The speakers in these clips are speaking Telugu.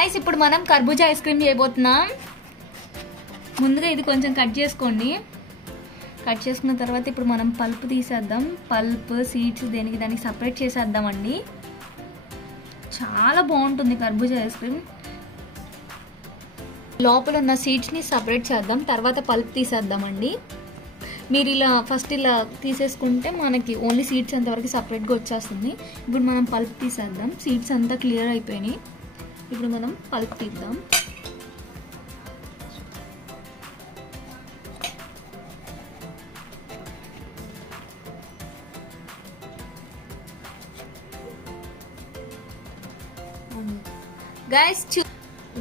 గాయ్స్ ఇప్పుడు మనం కర్బూజా ఐస్ క్రీమ్ చేయబోతున్నాం. ముందుగా ఇది కొంచెం కట్ చేసుకోండి. కట్ చేసుకున్న తర్వాత ఇప్పుడు మనం పల్ప్ తీసేద్దాం. పల్ప్ సీడ్స్ దానికి సపరేట్ చేసేద్దామండి. చాలా బాగుంటుంది కర్బూజా ఐస్ క్రీమ్. లోపల ఉన్న సీడ్స్ని సపరేట్ చేద్దాం, తర్వాత పల్ప్ తీసేద్దామండి. మీరు ఇలా ఫస్ట్ ఇలా తీసేసుకుంటే మనకి ఓన్లీ సీడ్స్ అంతవరకు సపరేట్గా వచ్చేస్తుంది. ఇప్పుడు మనం పల్ప్ తీసేద్దాం. సీడ్స్ అంతా క్లియర్ అయిపోయినాయి. ఇప్పుడు మనం పల్ప్ తీద్దాం.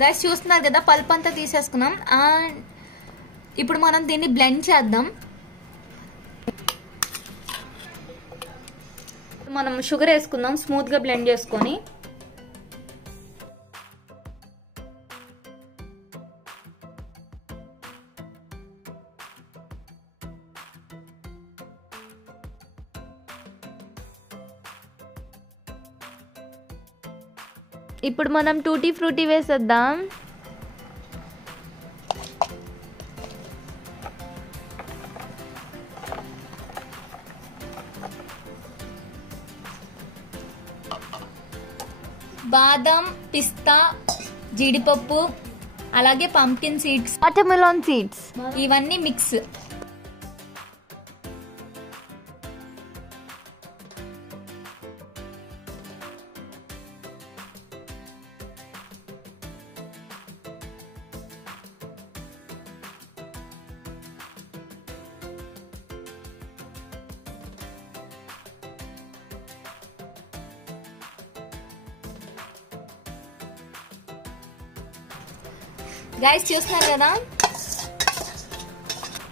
గైస్ చూస్తున్నారు కదా, పల్ప్ అంతా తీసేసుకున్నాం. అండ్ ఇప్పుడు మనం దీన్ని బ్లెండ్ చేద్దాం. మనం షుగర్ వేసుకుందాం స్మూత్ గా బ్లెండ్ చేసుకొని. ఇప్పుడు మనం టూటీ ఫ్రూటీ వేసేద్దాం. బాదం, పిస్తా, జీడిపప్పు, అలాగే పంకిన్ సీడ్స్, వాటర్మెలాన్ సీడ్స్ ఇవన్నీ మిక్స్. గైస్ చూస్తున్నారు కదా,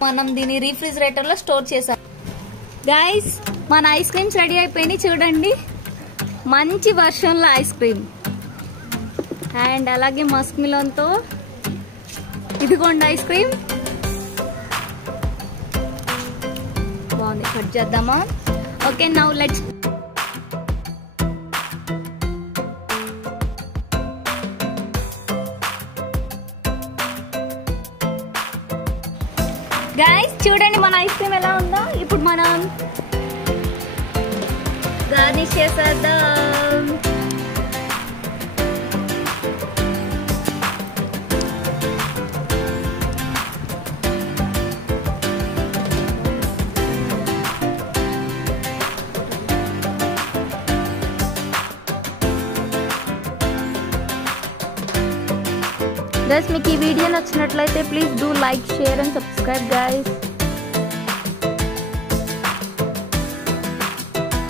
మనం దీన్ని రిఫ్రిజిరేటర్ లో స్టోర్ చేసాం. గైస్ మన ఐస్ క్రీమ్స్ రెడీ అయిపోయినాయి. చూడండి, మంచి వర్షంలో ఐస్ క్రీమ్ అండ్ అలాగే మస్క్ మిలన్ తో ఇదిగోండి ఐస్ క్రీమ్. బాగుంది. కట్ చేద్దామా? Okay, now let's. గైస్ చూడండి మన ఐస్ క్రీమ్ ఎలా ఉందో. ఇప్పుడు మనం గార్నిష్ చేసేద్దాం. గైస్ మీకు ఈ వీడియో నచ్చినట్లయితే please do like, share and subscribe guys.